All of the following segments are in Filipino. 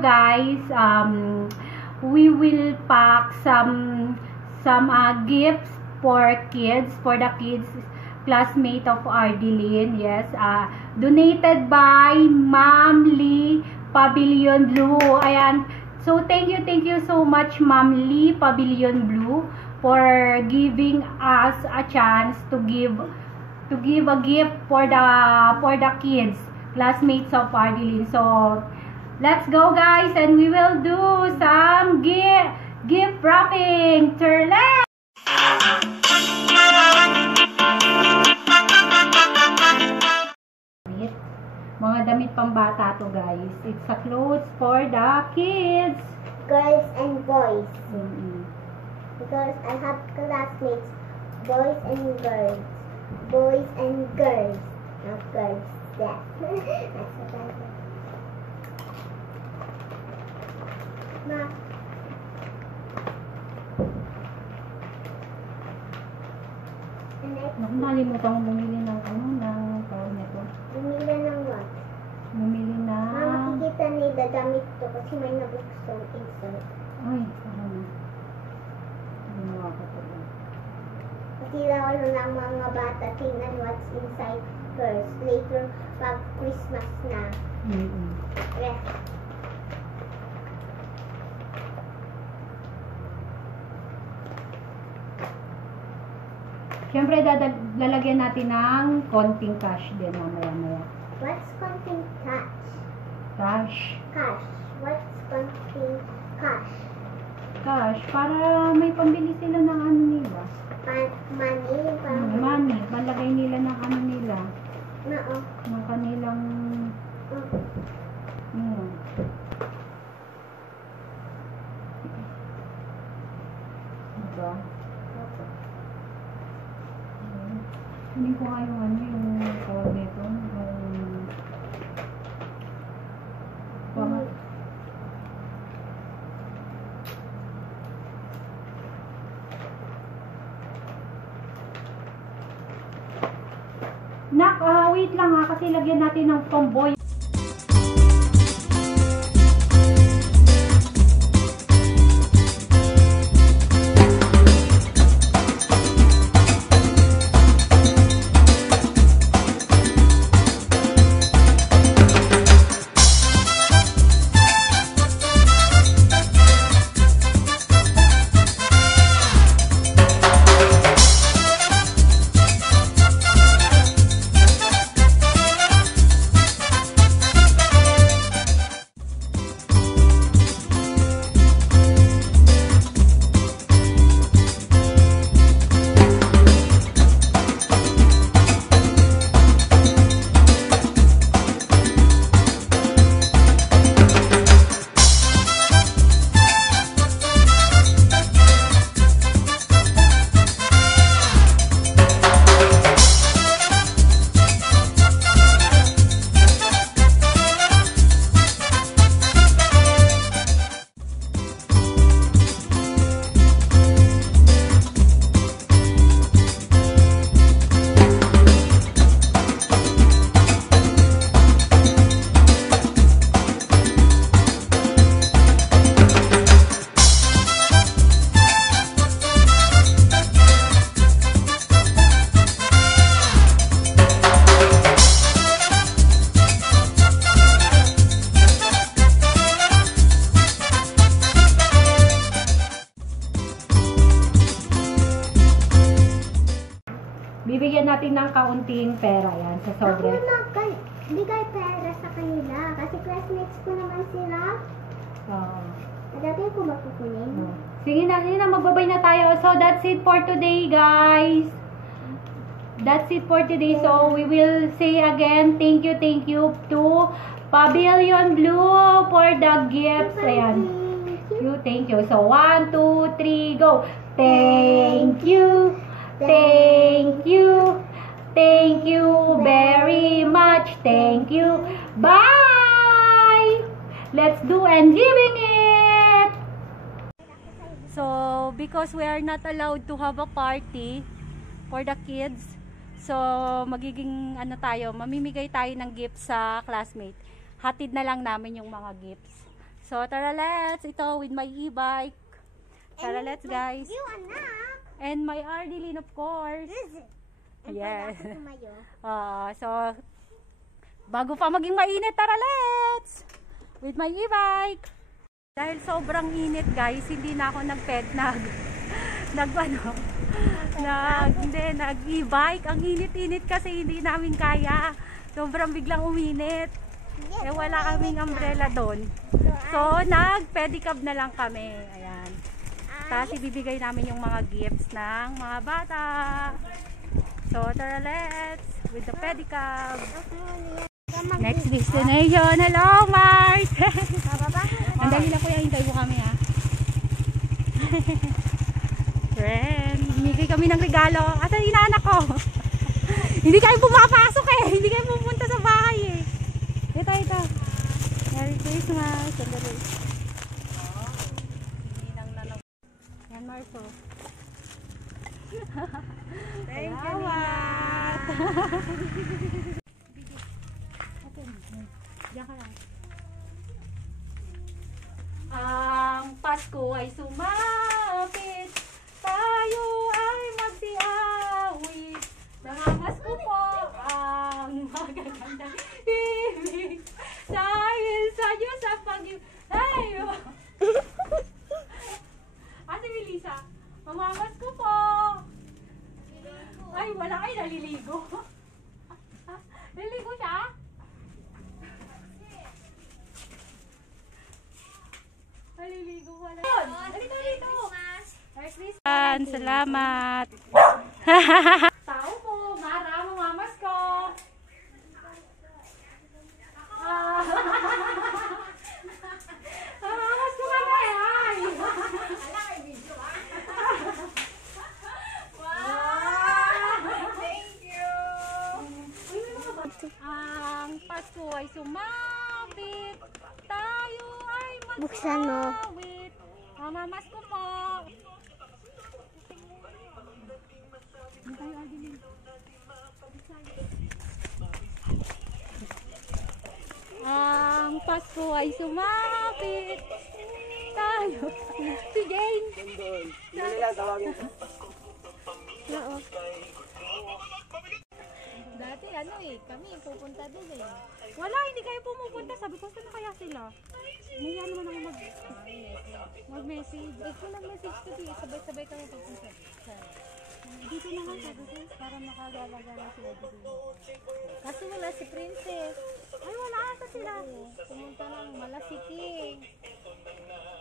guys, we will pack some gifts for the kids classmate of Ardeline. Yes, donated by Ma'am Lee Pavilion Blue. Ayan. So thank you so much, Ma'am Lee Pavilion Blue, for giving us a chance to give a gift for the kids classmates of Ardeline. So let's go, guys, and we will do some gift wrapping. Turle! Mga damit pambata to, guys. It's a clothes for the kids, girls and boys. Because I have classmates, boys and girls. Boys and girls. Not girls. Yeah. That's what I said. Ma. Nakalimutan kong bumili ng tawag nito. Bumili ng what? Bumili na. Makikita nila damit to kasi may nabuksan inside. Ay, ano na. Ginawa ko to. Kasi lalo ng mga bata, tingnan what's inside first. Later, pag Christmas na. Yeah. Siyempre, lalagyan natin ng konting cash din mamaya-maya. What's konting cash? Cash. Cash. What's konting cash? Cash, para may pambili sila ng ano nila. Money? Money. Malagay nila ng ano nila. Oo. Ng kanilang... Diba? Hindi ko nga yung tawag nito. Wait lang kasi lagyan natin ng tomboy. Bibigyan natin ng kaunting pera yan sa sobre. Ako bigay pera sa kanila kasi classmates ko naman sila. Oo. Dati ko ba kukunin? Sige na, magbabay na tayo. So that's it for today, guys. That's it for today. So we will say again, thank you to Pavilion Blue for the gifts. Ayan. Thank you. So 1, 2, 3, go. Thank you. Thank you. Thank you very much. Thank you. Bye. Let's do and giving it. So, because we are not allowed to have a party for the kids, so magiging ano tayo, mamimigay tayo ng gifts sa classmate. Hatid na lang namin yung mga gifts. So, tara let's. Ito with my e-bike. Tara let's guys. You anak. And my Ardilyn of course. Yes. So, bago pa maging mainit, tara let's. With my e-bike. Dahil sobrang init guys, hindi na ako nag-e-bike. Ang init-init kasi hindi namin kaya. Sobrang biglang uminit. Eh wala kaming umbrella doon. So nag-pedicab na lang kami. Ayan. Tapos ibibigay namin yung mga gifts ng mga bata. So tara let's with the pedicab. Next destination. Hello Mart. Andali lang kuya, hintay mo kami ha. Friend, hinigay kami ng regalo. Asan inaanak ko? Hindi kayo pumapasok eh. Hindi kayo pupunta sa bahay eh. Ito. Merry Christmas. Sandali. Yan Marso. Thank you, Salamat. Diyan ka lang. Ang Pasko ay sumapit, tayo ay magsiawit. Namamas ko po ang magagandang ibig dahil sa Diyos sa pag-ibig. Ay! Ate Melissa, mamamas ko po. Ay, wala kayo naliligo. Naliligo siya? Naliligo wala. Dito. Merry Christmas. Salamat. Tao po, Mara, mamamas ko. Mamamas ko kami, ay. Thank you. Ang Pasko ay sumapit, tayo ay Buksan mo. magkawit. Mamamas ko po. Tayo, Ardilyn. Ang Pasko ay sumapit, tayo. Si Jane. Dali lang, tawagin ko. Oo. Dati kami pupunta doon eh. Wala, hindi kayo pumupunta. Sabi ko, saan na kaya sila? Naiya naman ako mag-message. Ikaw nag-message ko di, sabay-sabay kami pupunta. Dito na nga, sabi ko, para makagala-gala sila dito. Kasi wala si Princess. Ay, wala ata sila. Pumunta ng Malasiking.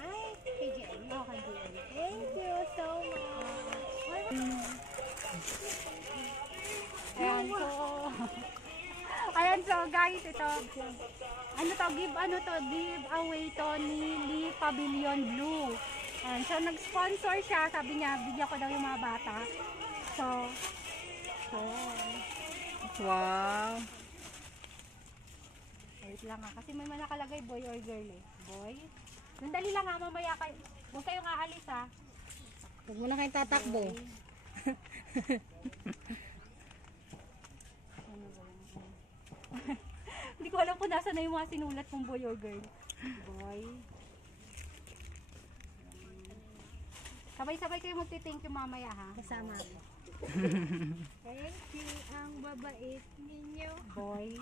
Ay, kay Jen. Okay, Jen. Thank you so much. Ayan, so guys, ito. Give away to ni Lee Pavilion Blue. Ayan, so nag-sponsor siya, sabi niya, bigyan ko daw yung mga bata. So, Wow. wait lang kasi may nakalagay boy or girl eh. Boy. Sandali lang mamaya kayo. Huwag kayong aalis ha. Huwag mo na kayong tatakbo. Hindi ko alam kung nasa na yung mga sinulat kong boy or girl. Boy. Sabay-sabay kayo magti-thank you mamaya ha. Kasama ako. Thank you, ang babait ninyo. Boy.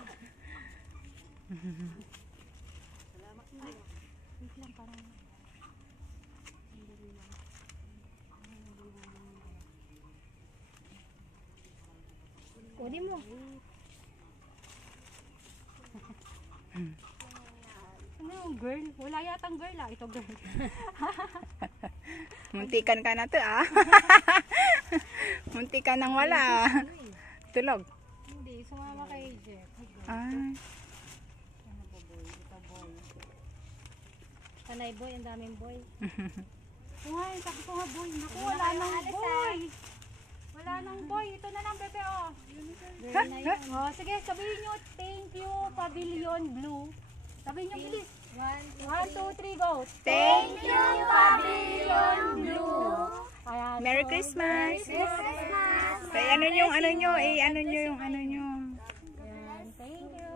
Wait lang parang. Kunin mo. Ano yung girl? Wala yatang girl ah. Ito girl. Muntikan ka na to ah. Muntikan nang wala. Tulog. Hindi, sumama kay Jeff. Ay. Ano po boy? Ito boy. Panay boy, ang daming boy. Uy, sabi ko nga boy. Naku, wala nang boy. Wala nang boy. Ito na lang bebe oh. Girl na yun. Oh, sige, sabihin nyo, thank you, Pavilion Blue. Sabihin nyo, bilis. 1, 2, 3, go. Thank you, Pavilion Blue. Ayan, Merry so, Christmas. Christmas. Kaya ano yung ano nyo, ano nyo yung ano nyo. Ayan, thank you.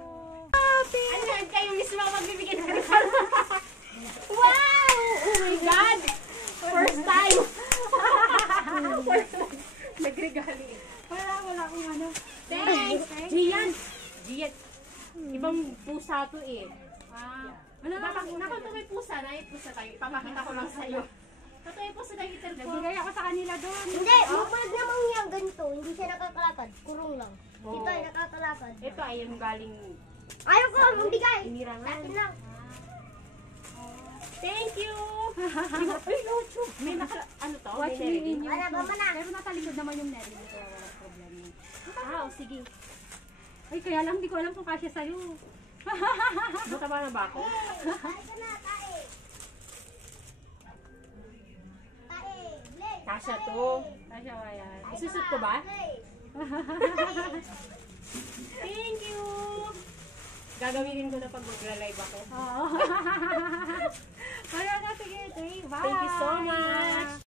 Ano kayo mismo magbibigay ng regalo? Wow! Oh my God! First time! Nagregali. Wala akong ano. Thanks! Gian! Gian! Ibang pusa to eh. Wala nakon to may pusa na. Pusa tayo. Papakita ko lang sa'yo. Ito yung pusa na itil ko. Nagbigay ako sa kanila doon. Hindi, mapag naman yan ganito. Hindi siya nakakalakad. Kurong lang. Ito ay nakakalakad. Ito ay yung galing Ayaw ko, magbigay. inirangan. Akin lang. Thank you! Ay, Locho! May ano to? Watch me in YouTube. Wala ba man na? Pero nasa likod naman yung Neri. Kaya walang problema. Sige. Ay, kaya lang, hindi ko alam kung kasya sa'yo. Mataba na ba ako? Tae ka na, tae. Tae, Blake. Kasya to. Kasya ba yan? Isusot ko ba? Thank you! Gagawin ko na pag mag-live ako. Oo. Kaya na, sige. Bye! Thank you so much!